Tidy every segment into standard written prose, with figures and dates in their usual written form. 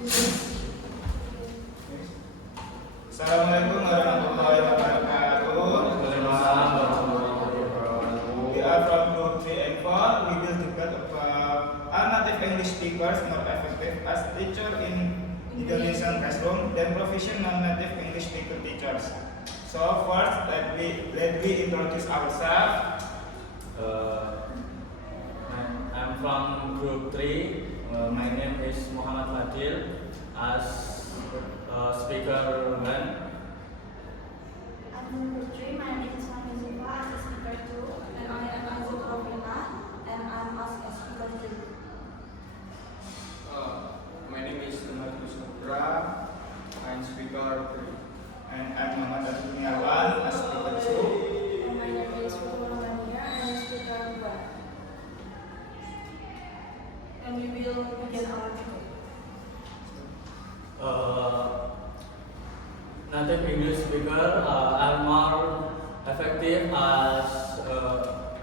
Assalamualaikum warahmatullahi wabarakatuh. Waalaikumsalam warahmatullahi wabarakatuh. We are from Group 3 and 4. We will debate about are native English speakers more effective as teacher in Indonesian classroom than professional native English speaker teachers. So first, let we introduce ourselves. I'm from Group 3. My name is Muhammad Fadil. As speaker 1. I'm from Group 3. My name is Fahmi Ziva. I'm a speaker 2. And I am Azul Rovina. And I'm as a speaker 3. My name is Ahmad Kusnupra. I'm speaker 3. And I'm Muhammad Abdul as speaker 2. And my name is Fatul Mania. I'm a speaker 1. And we will begin our debate. Native English speaker are more effective as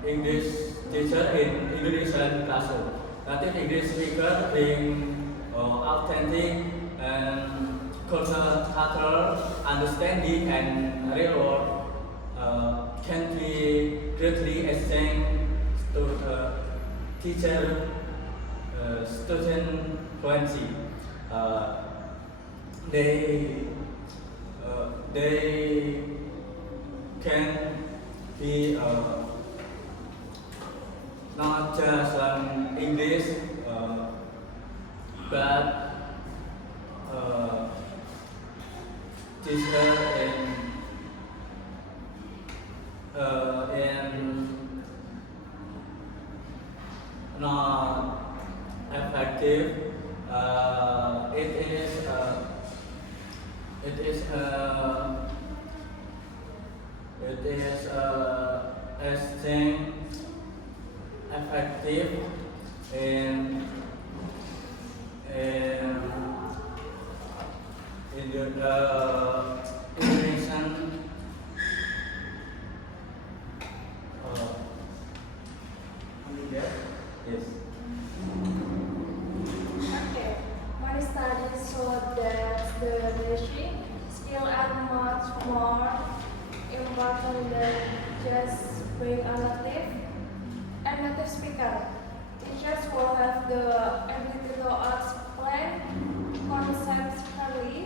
English teacher in Indonesian classroom. Native English speaker bring authentic and cultural understanding and real world can be greatly exchanged to teacher student fluency. They can be not just English, but teacher in not effective. It is exchange effective in the Indonesian yes. Okay. My studies show that the leadership skills are much more important than just being a native speaker. Teachers will have the ability to explain concepts clearly,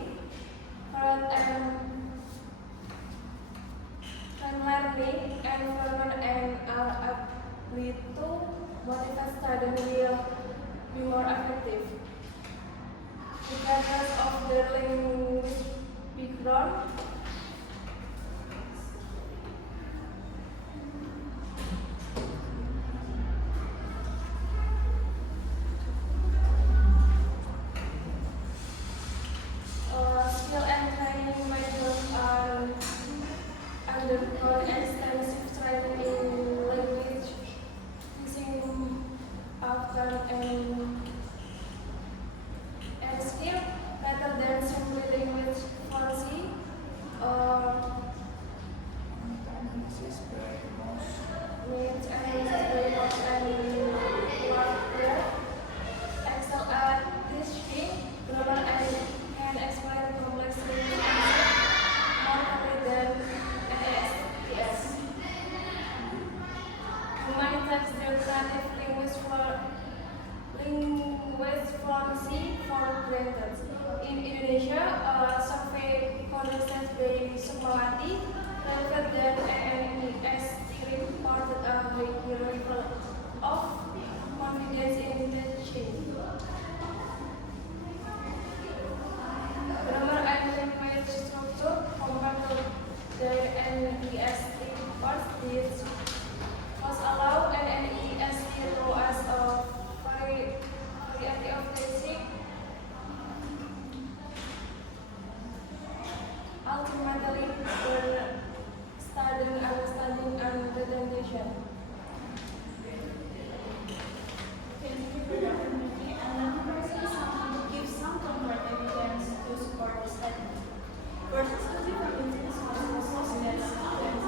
correct and learning environment and are able to motivate students will be more effective. Regardless of their language background, skill and training methods are undergone extensive training in language teaching pattern and skill rather than simply language fluency or means and very often work there. Excel at teaching grammar and can explain complex language concepts more clearly than ASTS. Human takes their native language fluency for granted. In Indonesia, a survey conducted by Sukmawati revealed that ANES reported a high level of confidence in teaching. Grammar and language structure compared to their NES reports this must allow NES to as a variety of teaching. Ultimately, studying, understanding, and retention. Thank you for the opportunity. And let me present someone who gives some concrete evidence to support the statement. First, study from international sources that students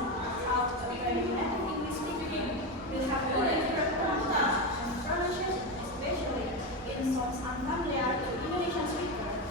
out of a native English speaking will have more accurate pronunciation and pronunciation, especially in songs unfamiliar to Indonesian speakers.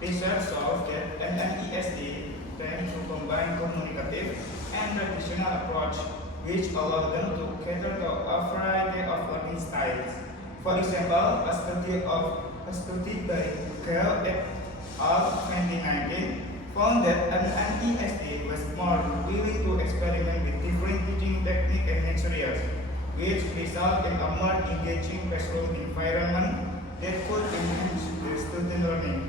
Research shows that NNESD tend to combine communicative and traditional approach, which allow them to cater to a variety of learning styles. For example, a study by Gale et al. 2019 found that NNESD was more willing to experiment with different teaching techniques and materials, which result in a more engaging classroom environment that could enhance the student learning.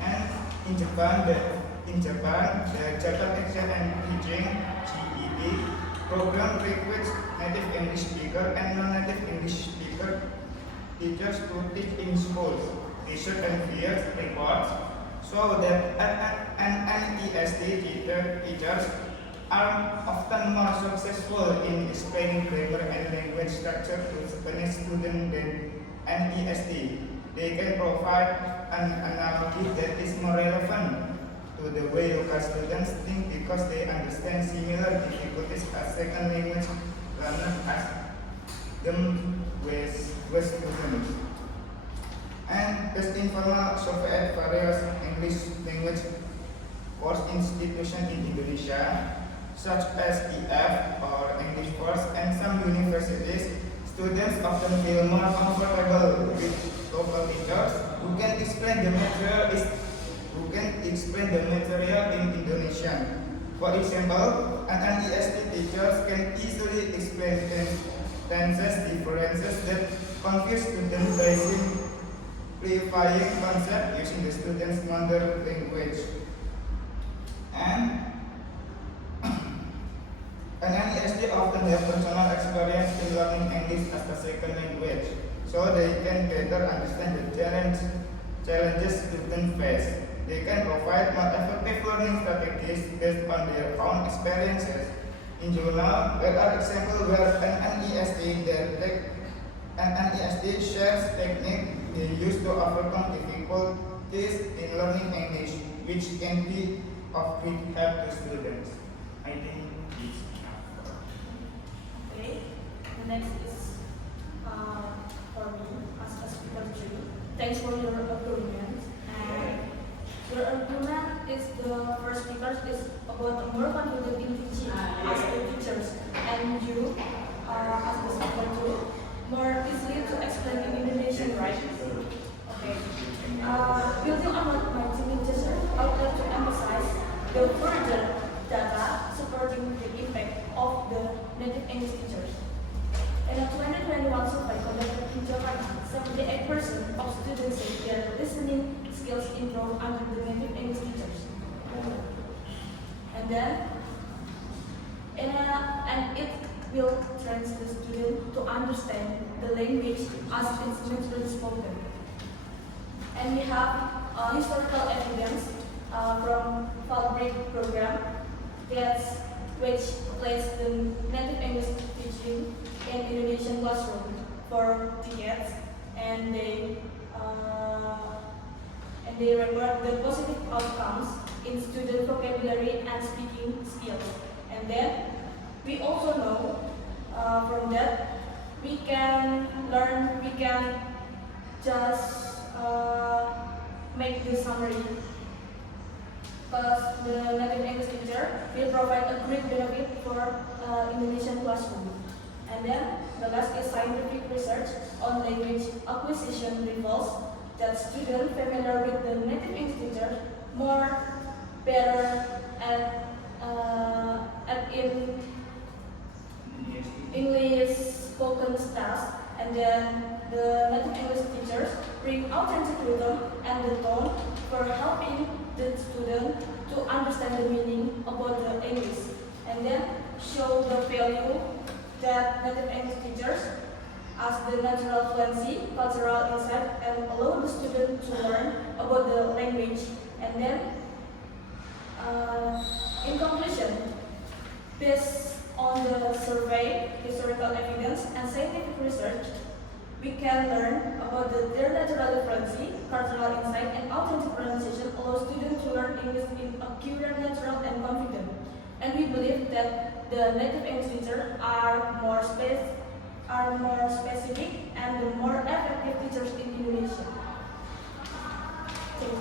And in Japan, the Japan Action and Teaching (GED) program requires native English speaker and non-native English speaker teachers to teach in schools. Research and field reports show that NNESD teachers are often more successful in explaining grammar and language structure to Japanese students than NESD. They can provide an analogy that is more relevant to the way local students think because they understand similar difficulties as second language learners as them with students. And best informal survey at various English language course institutions in Indonesia, such as EF or English First, and some universities, students often feel more comfortable with local teachers who can explain the material in Indonesian. For example, an ESD teachers can easily explain tenses differences that confuse students by simplifying concepts using the student's mother language. And an NESD often have personal experience in learning English as a second language, so they can better understand the challenges students face. They can provide more effective learning strategies based on their own experiences. In general, there are examples where an NESD shares techniques they use to overcome difficulties in learning English, which can be of great help to students. I think it's enough. Okay, the next is for me as a speaker too. Thanks for your argument. And your argument is the first speaker is about a more confident in teaching as the teachers, and you as the speaker too more easily to explain in Indonesian, right? Okay. Building on what my team just said, I would like to emphasize the further data supporting the impact of the native English teachers. In a 2021 survey conducted in Jakarta, 78% of students say their listening skills improve under the native English teachers. And then, and it will train the student to understand the language as it's naturally spoken. And we have historical evidence from Falbright program which placed the native English teaching in Indonesian classroom for decades, and they record the positive outcomes in student vocabulary and speaking skills. And then we also know from that we can just make the summary, because the native English teacher will provide a great benefit for Indonesian classroom. And then the last is scientific research on language acquisition reveals that students familiar with the native English teacher more better at in English spoken styles, and then the native English teachers bring authentic rhythm and the tone for helping the student to understand the meaning about the English, and then show the value that native English teachers as the natural fluency, cultural insight, and allow the student to learn about the language. And then, in conclusion, based on the survey, historical evidence, and scientific research, we can learn about their natural fluency, cultural insight, and authentic pronunciation allow students to learn English in a curious, natural, and confident. And we believe that the native English teachers are more specific and the more effective teachers in Indonesia. Thank you.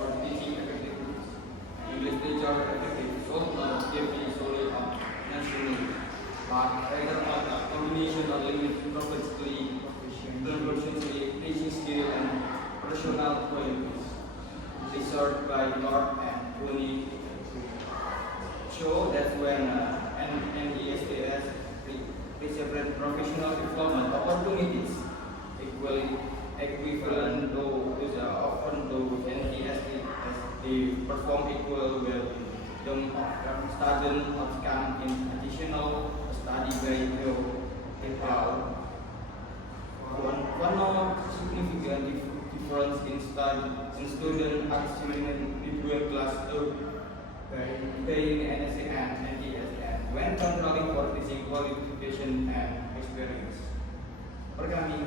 for teaching effectiveness. English teacher effective should not be solely on nationality, but rather on a combination of language proficiency, teaching skill, and personal qualities. Research by North and Rooney show that when NESDS represent professional development opportunities equivalent to often to NESDS, they perform equal well. The student outcome in additional study by one significant difference in student achievement between class 2 paying NSA and NDSN when controlling for teaching qualification and experience. For kami,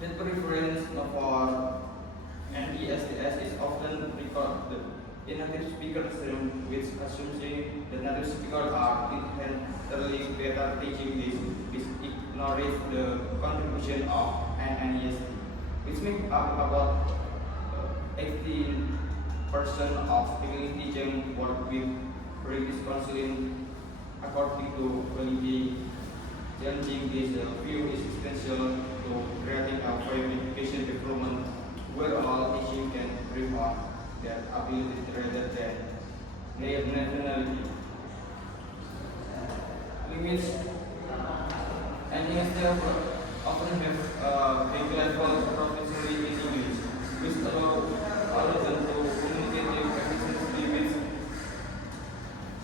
the preference for NDSS is often recorded in native speaker stream, which assumes that native speakers are inherently better teaching this ignores the contribution of an NESD, which make up about 18% of English teaching work with British counseling. According to quality, changing this view is essential to creating a fair education development where all teaching can prefer their ability rather than nationality. Limits and instead often have big level proficiency in English, which allow them to communicate their efficiency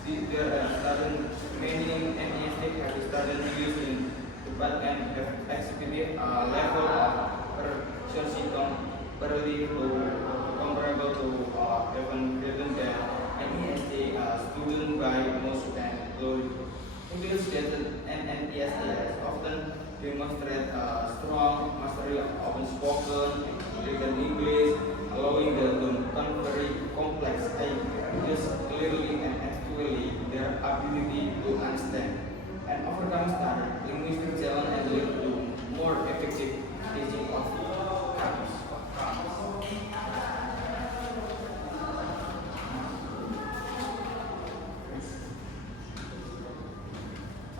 with their student. Many NESD have studied English in but and have exhibited a level of proficiency comparable to even greater than NESD student by most and low. English students and NESD often demonstrate a strong mastery of spoken written English, allowing them to convey complex ideas clearly and actually their ability to understand and overcome standard linguistic challenge and lead to more effective teaching of grammars.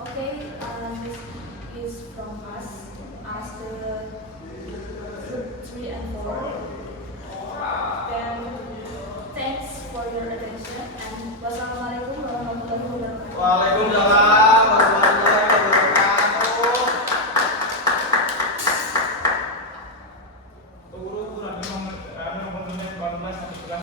Okay, this is from us as the group 3 and 4. Then thanks for your attention and wassalamualaikum warahmatullahi wabarakatuh. Waalaikumsalam